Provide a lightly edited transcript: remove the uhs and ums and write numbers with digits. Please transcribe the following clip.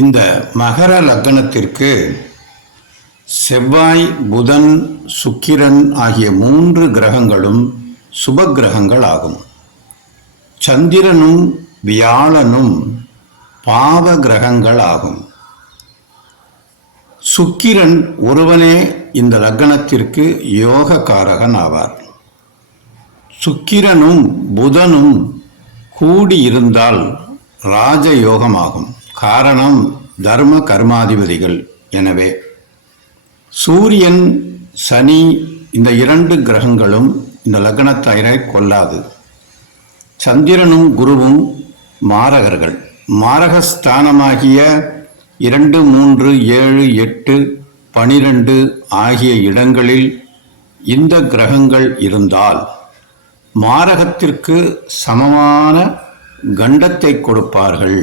இந்த மகர லக்னத்திற்கு செவ்வாய், புதன், சுக்கிரன் ஆகிய 3 கிரகங்களும் சுப கிரகங்கள் ஆகும். சந்திரனும் வியாழனும் பாவ கிரகங்கள் ஆகும். சுக்கிரன் ஒருவனே இந்த லக்னத்திற்கு யோகக்காரகன் ஆவார். சுக்கிரனும் புதனும் கூடியிருந்தால் ராஜயோகமாகும். காரணம் தர்ம கர்மாதிபதிகள். எனவே சூரியன், சனி இந்த 2 கிரகங்களும் இந்த லக்னத்தாரை கொல்லாது. சந்திரனும் குருவும் மாரகர்கள். மாரகஸ்தானமாகிய 2, 3, 7, 8, 12 ஆகிய இடங்களில் இந்த கிரகங்கள் இருந்தால் மாரகத்திற்கு சமமான கண்டத்தை கொடுப்பார்கள்.